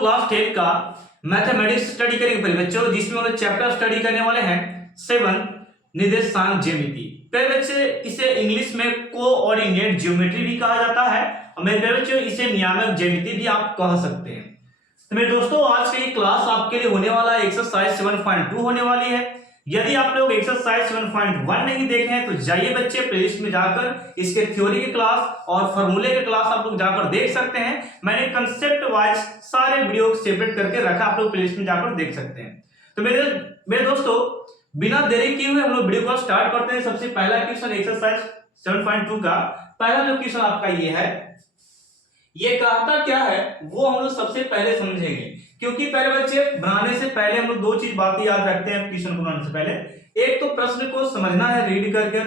Class 10 का mathematics study करेंगे पहले बच्चों, जिसमें हम लोग चैप्टर स्टडी करने वाले हैं 7 निर्देशांक ज्यामिति। पहले बच्चे इसे इंग्लिश में कोऑर्डिनेट ज्योमेट्री भी कहा जाता है और मेरे प्यारे बच्चों इसे नियामक ज्यामिति भी आप कह सकते हैं। तो मेरे दोस्तों आज की क्लास आपके लिए होने वाला है एक्सरसाइज 7.2 होने वाली है। यदि आप लोग एक्सरसाइज 7.1 नहीं देखे हैं तो जाइए बच्चे प्लेलिस्ट में जाकर इसके थ्योरी की क्लास और फॉर्मूले के क्लास आप लोग जाकर देख सकते हैं। मैंने कंसेप्ट वाइज सारे वीडियो सेपरेट करके रखा, आप लोग प्लेलिस्ट में जाकर देख सकते हैं। तो मेरे दोस्तों बिना देरी किए हुए हम लोग वीडियो को स्टार्ट करते हैं। सबसे पहला क्वेश्चन एक्सरसाइज 7.2 का पहला जो क्वेश्चन आपका ये है, ये कहता क्या है वो हम लोग सबसे पहले समझेंगे, क्योंकि पहले बच्चे बनाने से पहले हम लोग दो चीज बातें याद रखते हैं क्वेश्चन को बनाने से पहले। एक तो प्रश्न को समझना है, रीड करके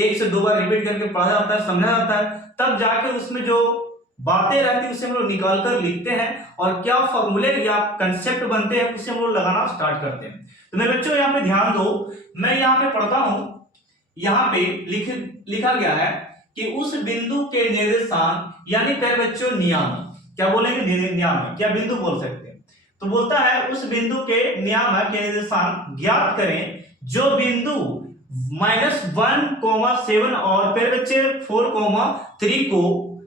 एक से दो बार रिपीट करके पढ़ा जाता है, समझा जाता है, तब जाकर उसमें जो बातें रहती है उसे हम लोग निकाल कर लिखते हैं और क्या फॉर्मूले या कंसेप्ट बनते हैं उसे हम लोग लगाना स्टार्ट करते हैं। तो मेरे बच्चों यहाँ पे ध्यान दो, मैं यहाँ पे पढ़ता हूं, यहाँ पे लिखा गया है कि उस बिंदु के निर्देशांक यानी पहले बच्चों नियामक, क्या बोलेंगे नियामक, क्या बिंदु बोल सकते हैं। तो बोलता है उस बिंदु के नियामक या निर्देशांक ज्ञात करें जो बिंदु -1,7 और फिर बच्चे 4,3 को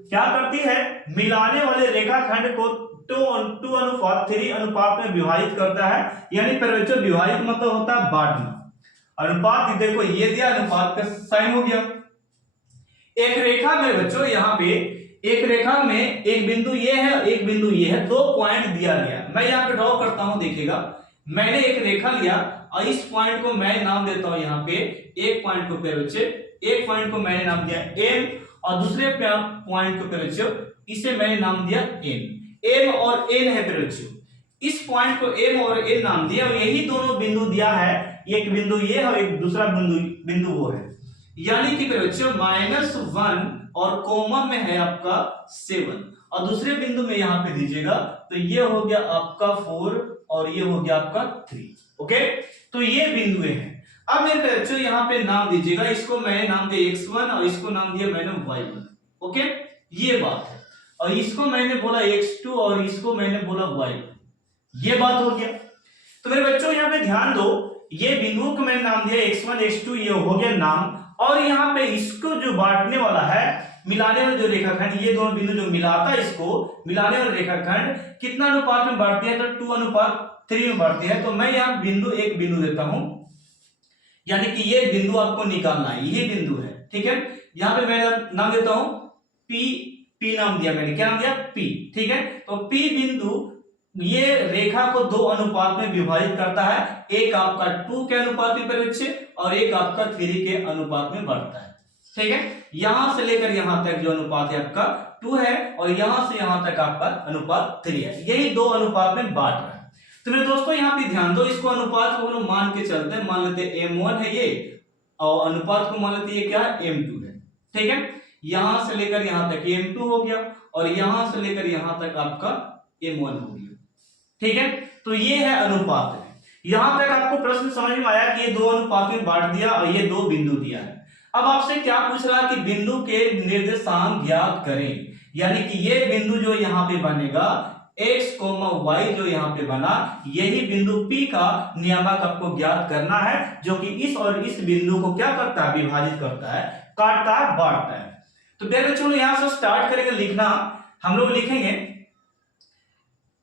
क्या करती है, मिलाने वाले रेखाखंड को 2:3 अनुपात में विभाजित करता है। यानी फिर बच्चों विभाजित मतलब होता है बांटना। अनुपात देखो ये दिया, अनुपात का साइन हो गया। एक रेखा में बच्चों यहाँ पे एक रेखा में एक बिंदु ये है, एक बिंदु ये है, 2 पॉइंट दिया गया। मैं यहाँ पे ड्रॉ करता हूं, देखिएगा मैंने एक रेखा लिया और इस पॉइंट को मैं नाम देता हूं यहाँ पे, एक पॉइंट को पे बच्चे, एक पॉइंट को मैंने नाम दिया M और दूसरे पॉइंट को पे बच्चों इसे मैंने नाम दिया N। M और N है पे बच्चों, इस पॉइंट को M और N नाम दिया और यही दोनों बिंदु दिया है, एक बिंदु ये है और एक दूसरा बिंदु वो है। यानी कि बच्चों -1 और कॉमा में है आपका 7 और दूसरे बिंदु में यहां पे दीजिएगा तो ये हो गया आपका 4 और ये हो गया आपका 3। ओके, तो ये बिंदु हैं। अब मेरे बच्चों यहां पे नाम दीजिएगा, इसको मैंने नाम दिया x1 और इसको नाम दिया मैंने y1। ओके, ये बात है। और इसको मैंने बोला x2 और इसको मैंने बोला y1, ये बात हो गया। तो मेरे बच्चों यहां पे ध्यान दो, ये बिंदुओं को मैंने नाम दिया x1 x2, ये हो गया नाम। और यहाँ पे इसको जो बांटने वाला है, मिलाने वाला जो रेखाखंड, ये दोनों बिंदु जो मिलाता है इसको मिलाने वाला रेखाखंड कितना अनुपात में बांटती है, तो 2:3 में बांटती है। तो मैं यहाँ बिंदु एक बिंदु देता हूं, यानी कि ये बिंदु आपको निकालना है, ये बिंदु है। ठीक है, यहाँ पे मैं नाम देता हूं P नाम दिया मैंने, क्या नाम दिया P। ठीक है, तो P बिंदु ये रेखा को 2 अनुपात में विभाजित करता है, एक आपका 2 के अनुपात में बच्चे और एक आपका 3 के अनुपात में बढ़ता है। ठीक है, यहां से लेकर यहां तक जो अनुपात है आपका 2 है और यहां से यहां तक आपका अनुपात 3 है, यही 2 अनुपात में बांट रहा है। तो मेरे दोस्तों यहां पे ध्यान दो, इसको अनुपात को हम लोग मान के चलते हैं, मान लेते हैं M1 है ये और अनुपात को मान लेते हैं क्या है, M2 है। ठीक है, यहां से लेकर यहां तक M2 हो गया और यहां से लेकर यहां तक आपका M1 हो गया। ठीक है, तो ये है अनुपात है। यहां तक आपको प्रश्न समझ में आया कि ये 2 अनुपात में बांट दिया और ये 2 बिंदु दिया है। अब आपसे क्या पूछ रहा है कि बिंदु के निर्देशांक ज्ञात करें, यानी कि ये बिंदु जो यहां पे बनेगा x, y जो यहां पे बना, यही बिंदु P का नियामक आपको ज्ञात करना है, जो कि इस और इस बिंदु को क्या करता है, विभाजित करता है, काटता है, बांटता है। तो पहले चलो यहां से स्टार्ट करेंगे लिखना। हम लोग लिखेंगे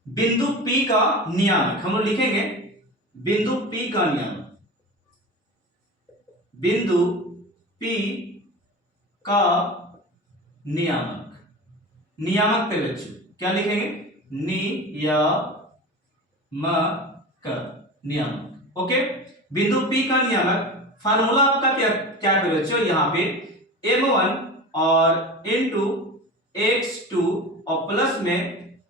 बिंदु P का नियामक, हम लोग लिखेंगे बिंदु P का नियामक, बिंदु P का नियामक, नियामक पे बच्चों क्या लिखेंगे, नियामक, ओके। बिंदु P का नियामक फार्मूला आपका क्या क्या पे बच्चों, यहां पे M1 और N2 x2 और प्लस में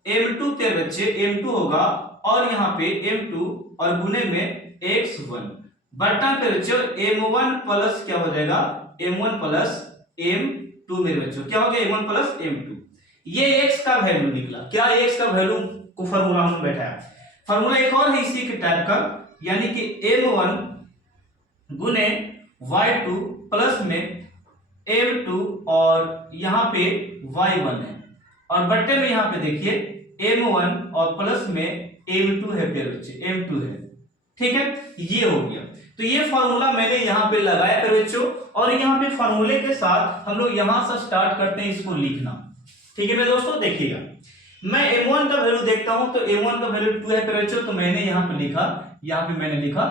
M2 पे बच्चे M2 होगा और यहाँ पे M2 और गुने में x1 बटा पे बच्चों M1 प्लस क्या हो जाएगा, M1 प्लस M2 मेरे बच्चों क्या हो गया, M1 प्लस M2। ये x का वैल्यू निकला, क्या x का वैल्यू को फार्मूला में बैठाया। फार्मूला एक और है इसी के टाइप का, यानी कि M1 गुने y2 प्लस में M2 और यहाँ पे y1 है और बट्टे में यहाँ पे देखिए m1 और प्लस में m2 है प्यारे बच्चे, m2 है, ठीक है, ये हो गया। तो ये फार्मूला मैंने यहाँ पे लगाया प्यारे बच्चों, और यहाँ पे फार्मूले के साथ हम लोग यहाँ से स्टार्ट करते हैं इसको लिखना, ठीक है मेरे दोस्तों। देखिएगा, मैं m1 का वैल्यू देखता हूं तो m1 का वैल्यू 2 है प्यारे बच्चों, तो मैंने यहाँ पे लिखा, यहाँ पे मैंने लिखा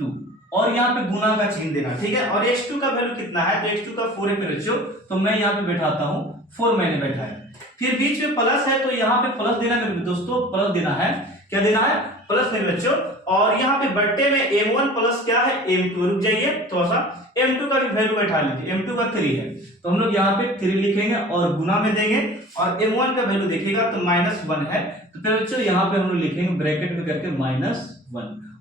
2, और यहाँ पे गुना का चिन्ह देना, ठीक है। और x2 का वैल्यू कितना है, तो x2 का 4 है प्यारे बच्चों, तो मैं यहाँ पे बैठाता हूँ 4 मैंने बैठाया। फिर बीच में प्लस है तो यहाँ पे प्लस देना है मेरे दोस्तों, प्लस देना है, क्या देना है, प्लस मेरे बच्चों। और यहाँ पे बट्टे में m1 प्लस क्या है m2, रुक जाइए थोड़ा सा, m2 का भी वैल्यू बैठा लीजिए, m2 का 3 है, तो हम लोग यहाँ पे 3 लिखेंगे और गुना में देंगे, और m1 का वैल्यू देखिएगा तो -1 है, तो फिर बच्चों यहाँ पे हम लोग लिखेंगे ब्रैकेट में करके -1,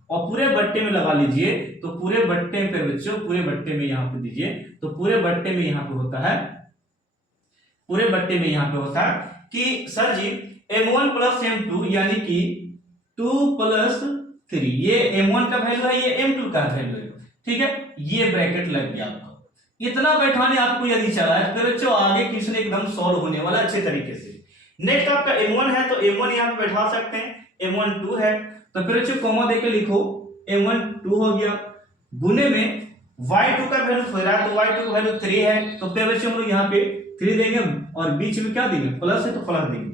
और पूरे बट्टे में लगा लीजिए, तो पूरे बट्टे में बच्चों, पूरे बट्टे में यहाँ पे दीजिए, तो पूरे बट्टे में यहाँ पे होता है, पूरे बट्टे में यहाँ पे होता है कि सर जी m1 प्लस m2 यानी कि 2 प्लस 3, ये m1 का वैल्यू है, ये m2 का वैल्यू है, ठीक है, ये ब्रैकेट लग गया आपको। इतना बैठाने आपको यदि चला है तो बच्चों आगे क्वेश्चन एकदम सॉल्व होने वाला अच्छे तरीके से। नेक्स्ट आपका m1 है, तो m1 यहाँ पे बैठा सकते हैं, m1 2 है, तो फिर बच्चों कॉमा देके लिखो, m1 2 हो गया, गुने में y2 का वैल्यू 4 है, तो y2 का वैल्यू 3 है, तो फिर बच्चों हम लोग यहाँ पे 3 देंगे, और बीच में क्या देंगे, प्लस है तो प्लस देंगे।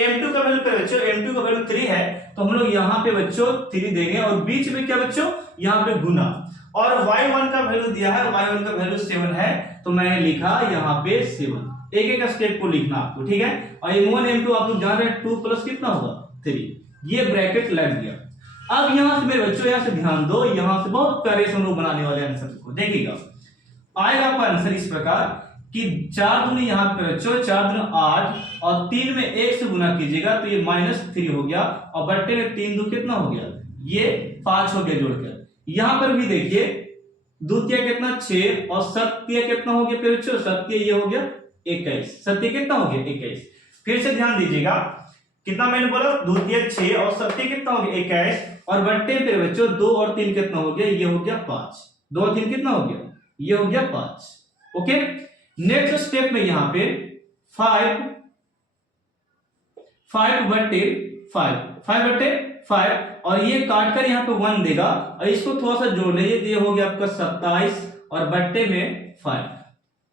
m2 का वैल्यू क्या बच्चों, m2 का वैल्यू 3 है, तो हम लोग यहाँ पे बच्चों 3 देंगे, और बीच में क्या बच्चों, यहाँ पे गुना, और y1 का वैल्यू दिया है, y1 का वैल्यू 7 है, तो मैंने लिखा यहाँ पे 7। एक एक स्टेप को लिखना आपको, ठीक है। और m1 m2 आप लोग जान रहे हैं 2 प्लस कितना होगा 3, ये ब्रैकेट लग गया। अब यहाँ से मेरे बच्चों यहाँ से ध्यान दो, यहाँ से बहुत प्यारे से हम लोग बनाने वाले आंसर को देखिएगा। आएगा आपका आंसर इस प्रकार कि 4 दूनी यहाँ पे बच्चों 4 दूनी 8, और 3 में 1 से गुना कीजिएगा तो ये -3 हो गया, और बट्टे में 3 दो कितना हो गया, ये 5 हो गया जोड़कर। यहाँ पर भी देखिए द्वितीय कितना 6, और सत्य कितना हो गया बच्चों, सत्य ये हो गया 21, सत्य कितना हो गया 21। फिर से ध्यान दीजिएगा, कितना मैंने बोला, द्वितीय 6 और सत्य कितना हो गया 21, और बट्टे पे बच्चों 2 और 3 कितना हो गया, ये हो गया 5, 2 और 3 कितना हो गया, ये हो गया 5। ओके, नेक्स्ट स्टेप में यहाँ पे 5 बट्टे 5, और ये काट कर यहाँ पे 1 देगा, और इसको थोड़ा सा जोड़ लीजिए, ये हो गया आपका 27, और बट्टे में 5।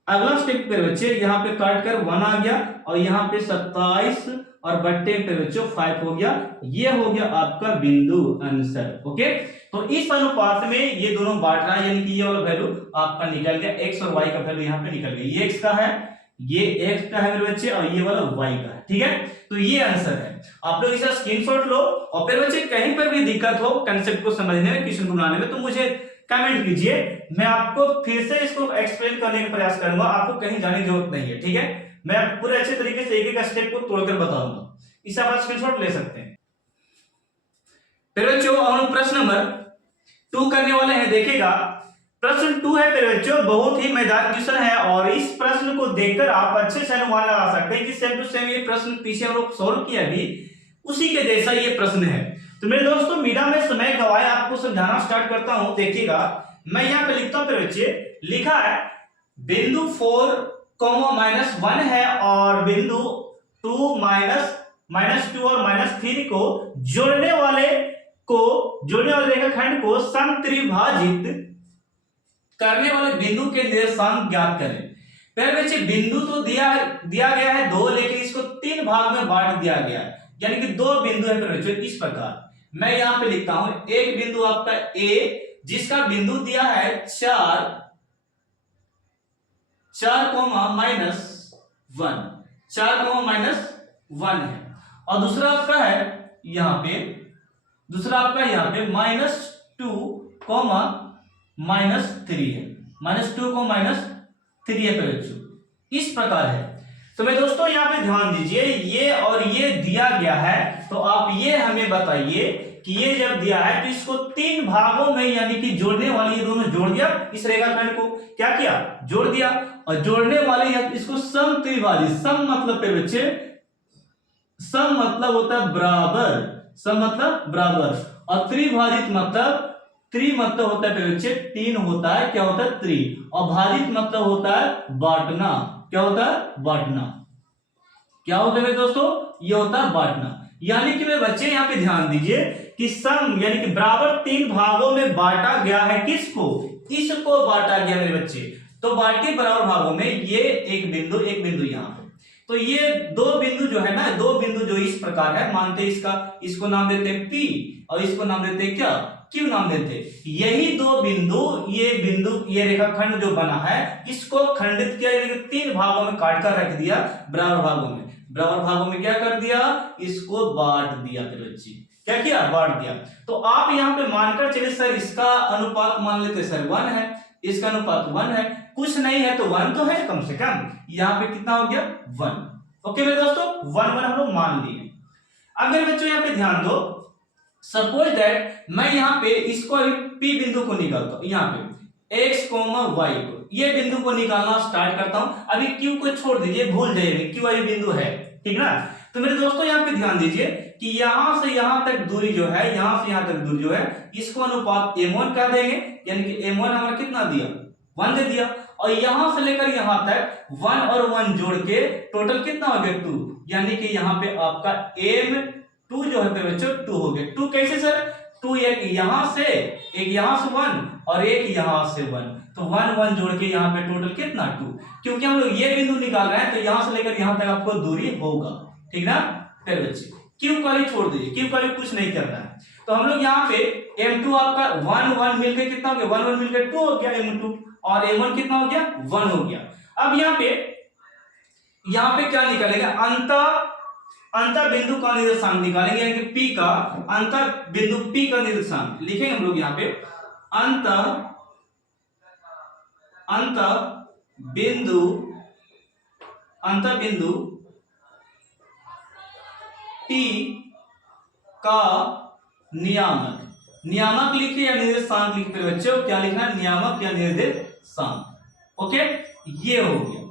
अगला स्टेप पे बच्चे यहाँ पे काट कर 1 आ गया, और यहाँ पे 27 और बट्टे पे बच्चों 5 हो गया, ये हो गया आपका बिंदु आंसर। ओके, तो इस अनुपात में ये दोनों बांट रहा है, यानी कि ये वाला वैल्यू आपका निकल गया, x और y का वैल्यू यहाँ पे निकल गया, ये x का है, ये x का है मेरे बच्चे, और ये वाला y का है, ठीक है। तो ये आंसर है, आप लोग इसका स्क्रीनशॉट लो, और फिर बच्चे कहीं पर भी दिक्कत हो कंसेप्ट को समझने में, क्वेश्चन को बनाने में, तो मुझे कमेंट कीजिए, मैं आपको फिर से इसको एक्सप्लेन करने का प्रयास करूंगा, आपको कहीं जाने की जरूरत नहीं है, ठीक है। मैं पूरे अच्छे तरीके से एक एक स्टेप को तोड़कर बताऊंगा, इसे आप स्क्रीनशॉट ले सकते हैं। फिर बच्चों हम प्रश्न नंबर 2 करने वाले हैं, देखिएगा प्रश्न 2 है फिर बच्चों, बहुत ही मजेदार क्वेश्चन है, और इस प्रश्न को देखकर आप अच्छे से अनुमान लगा सकते हैं कि सेम टू सेम ये प्रश्न पीछे हम लोग सॉल्व किया भी उसी के जैसा ये प्रश्न है। तो मेरे दोस्तों बिना में समय गवाए आपको समझाना स्टार्ट करता हूं। देखिएगा, मैं यहाँ पे लिखता हूं फिर बच्चे, लिखा है बिंदु 4, -1 है, और बिंदु 2 -2 और -3 को जोड़ने वाले रेखाखंड को समत्रिभाजित करने वाले बिंदु के निर्देशांक ज्ञात करें। पहले बच्चे बिंदु तो दिया गया है 2, लेकिन इसको 3 भाग में बांट दिया गया है, यानी कि 2 बिंदु है बच्चों। इस प्रकार मैं यहाँ पे लिखता हूं, एक बिंदु आपका A जिसका बिंदु दिया है 4, -1 है, और दूसरा आपका है यहाँ पे -2, -3 है, -2, -3 है बच्चों, इस प्रकार है। तो मैं दोस्तों यहाँ पे ध्यान दीजिए, ये और ये दिया गया है, तो आप ये हमें बताइए कि ये जब दिया है तो इसको 3 भागों में, यानी कि जोड़ने वाले ये दोनों जोड़ दिया, इस रेखाखंड को क्या किया, जोड़ दिया, और जोड़ने वाले इसको समत्रिभाजित, सम मतलब पे बच्चे, सम मतलब होता है बराबर, सम मतलब बराबर, और त्रिभाजित मतलब, त्रि मतलब होता है बच्चे 3 होता है, क्या होता है 3, और भाजित मतलब होता है बांटना, क्या होता है बांटना, क्या होता है दोस्तों, ये होता है बांटना। यानी कि मेरे बच्चे यहाँ पे ध्यान दीजिए कि सम यानी कि बराबर 3 भागों में बांटा गया है। किसको? इसको बांटा गया मेरे बच्चे। तो बांटे बराबर भागों में ये एक बिंदु यहाँ पे। तो ये दो बिंदु जो है ना, दो बिंदु जो इस प्रकार है, मानते इसको नाम देते हैं P और इसको नाम देते हैं क्या? Q नाम देते हैं। यही दो बिंदु ये रेखाखंड जो बना है इसको खंडित किया, यानी कि 3 भागों में काट कर रख दिया बराबर भागों में क्या कर दिया? इसको बांट दिया मेरे बच्चे। क्या किया? बांट दिया। तो आप यहाँ पे मानकर चलिए सर इसका अनुपात मान लेते सर 1 है, इसका अनुपात 1 है, कुछ नहीं है तो 1 तो है कम से कम। यहाँ पे कितना हो गया? 1। ओके मेरे दोस्तों, 1 हम लोग मान लिए। अब मेरे बच्चों यहाँ पे ध्यान दो, सपोज दैट मैं यहाँ पे इसको अभी P बिंदु को निकालता हूँ, यहाँ पे x, y को, ये बिंदु को निकालना स्टार्ट करता हूँ। अभी Q को छोड़ दीजिए, भूल जाइए, Q वाली बिंदु है, ठीक ना। तो मेरे दोस्तों यहाँ पे ध्यान दीजिए कि यहां से यहां तक दूरी जो है, यहां से यहां तक दूरी जो है, इसको अनुपात m1 कह देंगे, यानी कि m1 हमारा कितना दिया? 1 दे दिया। और यहां से लेकर यहां तक 1 और 1 जोड़ के टोटल कितना हो गया? 2। यानी कि यहां पे आपका m2 जो है मेरे बच्चों 2 हो गया। 2 कैसे सर? 2 एक यहां से 1 और एक यहां से 1, तो 1 1 जोड़ के यहाँ पे टोटल कितना? 2। क्योंकि हम लोग ये बिंदु निकाल रहे हैं तो यहां से लेकर यहां तक आपको दूरी होगा, ठीक ना मेरे बच्चे। Q का भी छोड़ दीजिए, Q का भी कुछ नहीं करना है। तो हम लोग यहाँ पे M2 आपका 1 1 मिलकर कितना हो गया? 1 1 मिलकर 2 हो गया M2, और M1 कितना हो गया? 1 हो गया। अब यहाँ पे क्या निकलेगा? अंत बिंदु का निर्देशांक निकालेंगे, यानी कि P का अंत बिंदु P का निर्देशांक लिखेंगे हम लोग यहाँ पे। अंत बिंदु P का नियामक लिखिए या निर्देशांक लिखिए मेरे बच्चों। क्या लिखना है? नियामक या निर्देशांक। ओके, ये हो गया,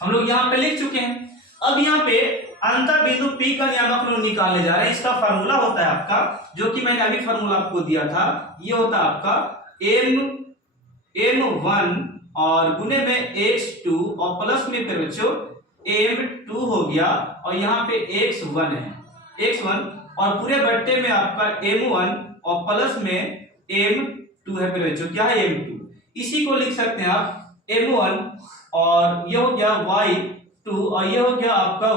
हम लोग यहाँ पे लिख चुके हैं। अब यहाँ पे अंत बिंदु P का नियामक लोग निकालने जा रहे हैं। इसका फार्मूला होता है आपका, जो कि मैंने अभी फार्मूला आपको दिया था, ये होता है आपका m1 और गुने में x2 और प्लस में फिर बच्चों m2 हो गया, और यहाँ पे x1 है, x1 और पूरे बट्टे में आपका m1 और प्लस में m2 है फिर बच्चों। क्या है? m2। इसी को लिख सकते हैं आप m1 और ये हो गया y2 और ये हो गया आपका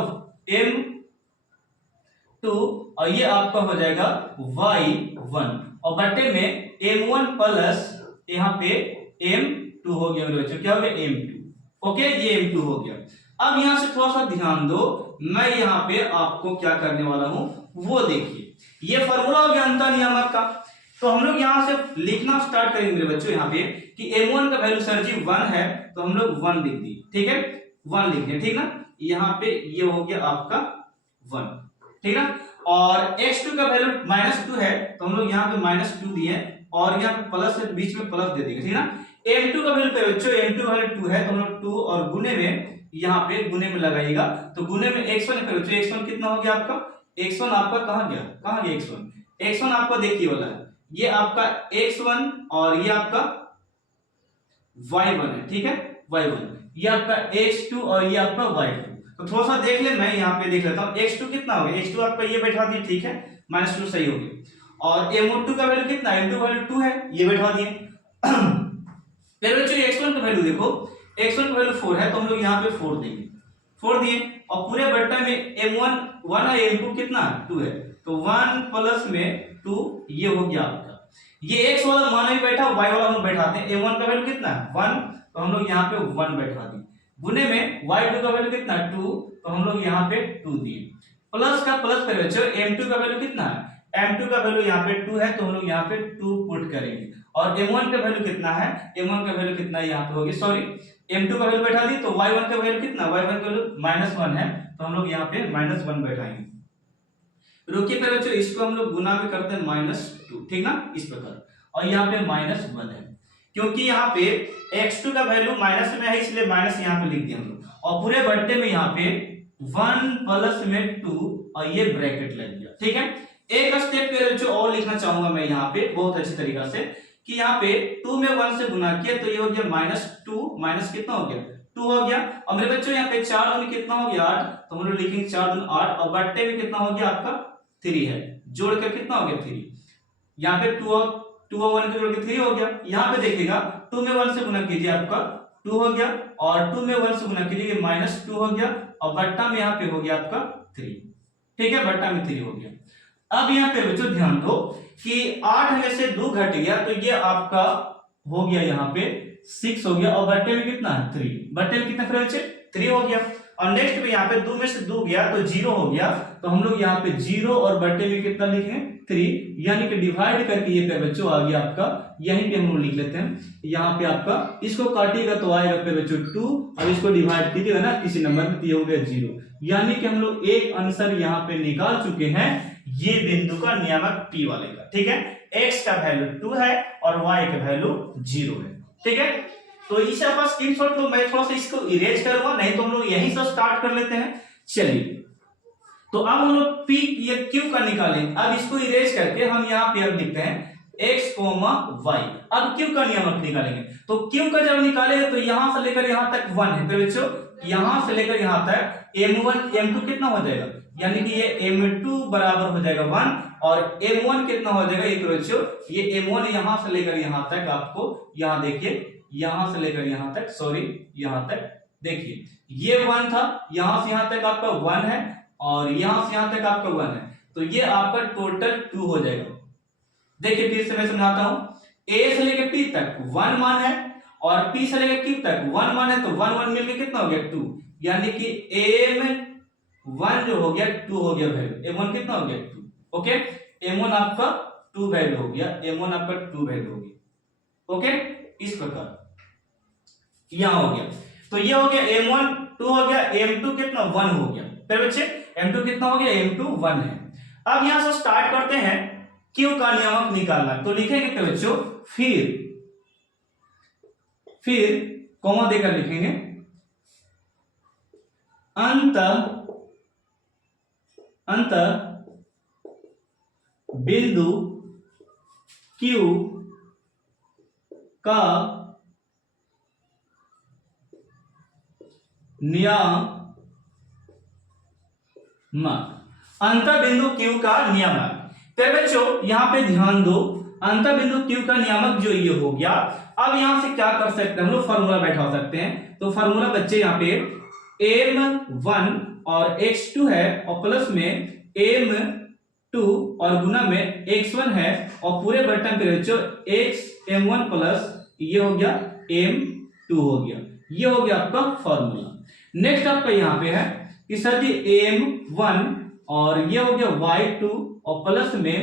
m2 और ये आपका हो जाएगा y1 और बट्टे में m1 प्लस यहाँ पे m2 हो गया मेरे बच्चों। क्या हो गया? m2। ओके, ये m2 हो गया। अब यहां से थोड़ा सा ध्यान दो, मैं यहाँ पे आपको क्या करने वाला हूं वो देखिए। ये फार्मूला हो गया अंत नियामक का। तो हम लोग यहाँ से लिखना स्टार्ट करेंगे मेरे बच्चों यहाँ पे कि m1 का वैल्यू सर जी 1 है, तो हम लोग 1 लिख दिए, ठीक है, 1 लिख दिए, ठीक ना। यहाँ पे ये हो गया आपका 1, ठीक ना। और x2 का वैल्यू -2 है, तो हम लोग यहाँ पे -2 दिए और यहाँ पे प्लस है, बीच में प्लस दे देंगे, ठीक ना। m2 का वैल्यू पे बच्चों m2 वैल्यू 2 है, तो हम लोग 2 और गुने में यहाँ पे गुने में लगाइएगा, तो गुने में x1 है, बच्चों x1 कितना हो गया आपका? x1 आपका कहाँ गया? x1 आपका देखिए वाला है, ये आपका x1 और ये आपका y1 है, ठीक है, y1, ये आपका x2 और ये आपका y2। तो थोड़ा सा देख ले, मैं यहाँ पे देख लेता हूँ x2 कितना हो गया। x2 आपका ये बैठा दिए, ठीक है, -2 सही हो गया। और m2 का वैल्यू कितना है? m2 वैल्यू 2 है, ये बैठा दिए। फिर बच्चों x1 का वैल्यू देखो, x1 का वैल्यू 4 है, तो हम लोग यहाँ पे 4 देंगे, 4 दिए और पूरे बट्टा में m1 1 है, m2 कितना 2 है, तो 1 प्लस में 2 ये हो गया आपका। ये x वाला मान भी बैठा, y वाला हम बैठाते हैं। m1 का वैल्यू कितना 1, तो हम लोग यहाँ पे 1 बैठा दिए। गुने में y2 का वैल्यू कितना 2, तो हम लोग यहाँ पे 2 दिए। प्लस का प्लस करें बच्चों, m2 का वैल्यू कितना है? m2 का वैल्यू यहाँ पे 2 है, तो हम लोग यहाँ पे 2 पुट करेंगे। और m1 का वैल्यू कितना है? m1 का वैल्यू कितना यहाँ पे होगी, सॉरी m2 का वैल्यू बैठा दी, तो y1 का वैल्यू कितना? y1 का वैल्यू -1 है, तो हम लोग यहाँ पे -1 बैठाएंगे। रुकिए फिर बच्चों, इसको हम लोग गुना में करते हैं -2, ठीक ना, इस प्रकार। और यहाँ पे -1 है, क्योंकि यहाँ पे x2 का वैल्यू माइनस में है, इसलिए माइनस यहाँ पे लिख दिया हम लोग। और पूरे बट्टे में यहाँ पे 1 प्लस में 2 और ये ब्रैकेट लग गया, ठीक है। एक स्टेप पे बच्चों और लिखना चाहूंगा मैं यहाँ पे बहुत अच्छी तरीका से, कि यहाँ पे 2 में 1 से गुना किया, तो ये हो गया -2 माइनस कितना हो गया 2 हो गया। और मेरे बच्चों यहाँ पे 4 दूनी कितना हो गया 8, तो हम लोग लिखेंगे 4 दूनी 8 और बट्टे में कितना हो गया आपका 3 है, जोड़कर कितना हो गया 3। यहाँ पे 2 और 1 को जोड़ के 3 हो गया। यहाँ पे देखिएगा 2 में 1 से गुना कीजिए आपका 2 हो गया, और 2 में 1 से गुना कीजिए -2 हो गया, और बट्टा में यहाँ पे हो गया आपका 3। ठीक है, बट्टा में 3 हो गया। अब यहाँ पे बच्चों ध्यान दो कि 8 में से 2 घट गया, तो ये आपका हो गया यहाँ पे 6 हो गया, और बट्टे में कितना है 3, बट्टे में कितना बच्चे 3 हो गया। और नेक्स्ट में यहाँ पे 2 में से 2 गया तो 0 हो गया, तो हम लोग यहाँ पे 0 और बट्टे में कितना लिखें 3, यानी कि डिवाइड करके ये पे बच्चों आ गया आपका, यहीं पे हम लोग लिख लेते हैं। यहाँ पे आपका इसको काटिएगा तो आएगा पे बच्चों 2, और इसको डिवाइड कीजिएगा ना किसी नंबर में तो ये हो गया 0, यानी कि हम लोग एक आंसर यहाँ पे निकाल चुके हैं ये बिंदु का नियामक P वाले का। ठीक है, x का वैल्यू 2 है और y का वैल्यू 0 है। ठीक है, तो इसे आप स्क्रीनशॉट लो, मैं थोड़ा सा इसको इरेज करूंगा, नहीं तो हम लोग यहीं से स्टार्ट कर लेते हैं। चलिए, तो अब हम लोग P या Q का निकालेंगे। अब इसको इरेज करके हम यहाँ पे अब लिखते हैं x, y। अब Q का नियामक निकालेंगे, तो Q का जब निकालेंगे तो यहां से लेकर यहां तक 1 है, तो बच्चों यहां से लेकर यहां तक m1 m2 कितना हो जाएगा, यानी कि ये m2 बराबर हो जाएगा 1, और m1 कितना हो जाएगा एक बच्चों, ये m1 यहां से लेकर यहां तक आपको, यहां देखिए यहां से लेकर यहां तक, सॉरी यहां तक देखिए ये 1 था, यहां से यहां तक आपका 1 है, और यहां से यहां तक आपका 1 है, तो ये आपका टोटल 2 हो जाएगा। देखिए फिर से मैं समझाता हूं, a से लेकर p तक 1 मान है, और p से लेकर q तक 1 मान है, तो 1 1 मिलकर कितना हो गया 2, यानी कि m1 जो हो गया 2 हो गया वैल्यू, m1 कितना हो गया 2। ओके, m1 आपका 2 वैल्यू हो गया, m1 आपका 2 वैल्यू हो गया। ओके, इस प्रकार यहां हो गया, तो ये हो गया m1 2 हो गया, m2 कितना 1 हो गया। फिर बच्चे m2 कितना हो गया, m2 1 है। अब यहां से स्टार्ट करते हैं Q का नियामक निकालना, तो लिखेंगे क्या बच्चों, फिर कॉमा देकर लिखेंगे अंत बिंदु Q का नियामक, अंत बिंदु Q का नियामक। तो बच्चों यहां पे ध्यान दो, अंत बिंदु Q का नियामक जो ये हो गया। अब यहां से क्या कर सकते हैं हम लोग, फार्मूला बैठा सकते हैं। तो फार्मूला बच्चे यहाँ पे m1 और x2 है, और प्लस में m2 और गुना में x1 है, और पूरे बटन पे बच्चों xm1 प्लस ये हो गया m2 हो गया, ये हो गया आपका फार्मूला। नेक्स्ट आपका यहाँ पे है कि सर जी m1 और ये हो गया y2 और प्लस में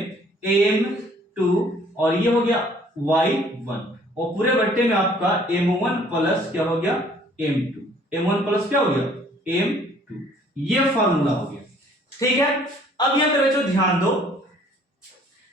m2 और ये हो गया y1, और पूरे बट्टे में आपका m1 प्लस क्या हो गया m2, m1 प्लस क्या हो गया m2, ये फार्मूला हो गया। ठीक है, अब यहां पे बच्चों ध्यान दो,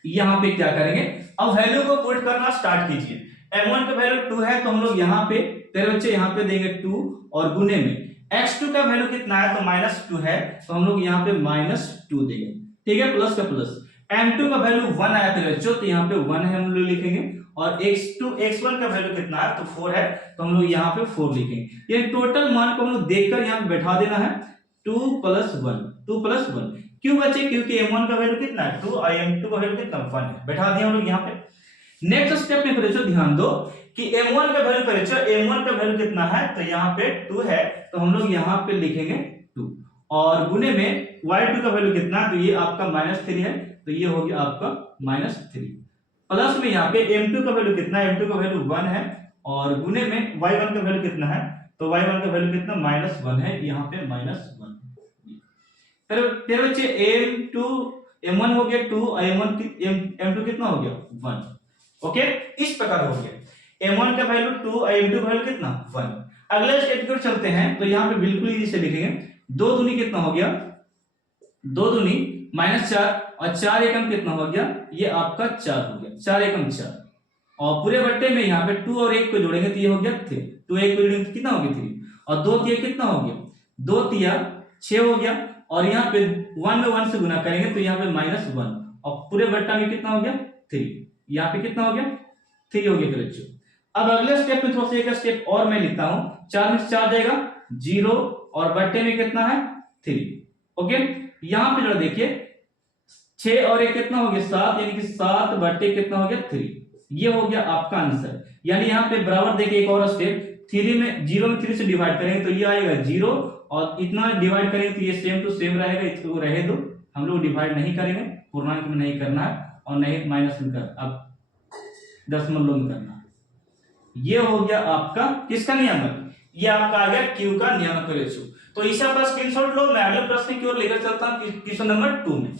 यहां पे क्या करेंगे, अब वैल्यू को पुट करना स्टार्ट कीजिए। m1 का वैल्यू 2 है, तो हम लोग यहाँ पे तेरे बच्चे यहाँ पे देंगे 2, और गुने में x2 का वैल्यू कितना है, तो -2 है, तो हम लोग यहाँ पे -2 देंगे। ठीक है, प्लस का प्लस, m2 का वैल्यू 1 आया तेरे बच्चों, तो यहाँ पे 1 है हम लोग लिखेंगे, और x1 का वैल्यू कितना है, तो 4 है, तो हम लोग यहाँ पे 4 लिखेंगे। ये टोटल मान को हम लोग देखकर यहाँ पे बैठा देना है, 2 + 1। क्यों बच्चे, क्योंकि m1 का वैल्यू कितना है 2 और m2 का वैल्यू कितना 1 है, बैठा दिया हम लोग यहाँ पे। नेक्स्ट स्टेप में बच्चों ध्यान दो कि m1 का वैल्यू बच्चों, m1 का वैल्यू कितना है, तो यहाँ पे 2 है, तो हम लोग यहाँ पे लिखेंगे 2, और गुने में y2 का वैल्यू कितना है, तो ये आपका -3 है, तो ये हो गया आपका -3, प्लस में यहाँ पे m2 का वैल्यू कितना है, m2 का वैल्यू 1 है, और गुने में y1 का वैल्यू कितना है, तो y1 का वैल्यू कितना -1 है, यहाँ पे -1। फिर बच्चे m1 हो गया 2 और m2 कितना हो गया 1। ओके, इस प्रकार हो गया, m1 का वैल्यू 2 और m2 का वैल्यू कितना 1। अगले स्टेप की ओर चलते हैं, तो यहाँ पे बिल्कुल इजी से लिखेंगे, 2 दूनी कितना हो गया, 2 दूनी -4, और 4 एकम कितना हो गया, ये आपका 4 हो गया, 4 एकम 4, और पूरे बट्टे में यहाँ पे 2 और 1 को जोड़ेंगे तो ये हो गया 3, 2 1 को जोड़ेंगे तो कितना हो गया 3, और 2 3 कितना हो गया, 2 3 6 हो गया, और यहाँ पे 1 में 1 से गुना करेंगे तो यहाँ पे -1, और पूरे बट्टा में कितना हो गया 3, यहाँ पे कितना हो गया 3 हो गया बच्चों। अब अगले स्टेप में थोड़ा सा एक स्टेप और मैं लिखता हूं, 4 में से 4 जाएगा 0 और बट्टे में कितना है 3। ओके, यहां पे जरा देखिए 6 और 1 कितना हो गया 7, यानी कि 7 बट्टे कितना हो गया 3। ये हो गया आपका आंसर। यानी यहाँ पे बराबर देखिए एक और स्टेप, 3 में 0 में 3 से डिवाइड करेंगे तो ये आएगा 0 और इतना डिवाइड करेंगे तो ये सेम टू सेम रहेगा, इसको रहे दो, हम लोग डिवाइड नहीं करेंगे, पूर्णांक में नहीं करना है और नहीं माइनस में कर, अब दशमलव में करना है। ये हो गया आपका किसका नियामक, ये आपका आ गया क्यू का नियामक रेशियो। तो इसे आपका स्क्रीनशॉट लो, मैं अगले प्रश्न की ओर लेकर चलता हूं क्वेश्चन नंबर 2 में।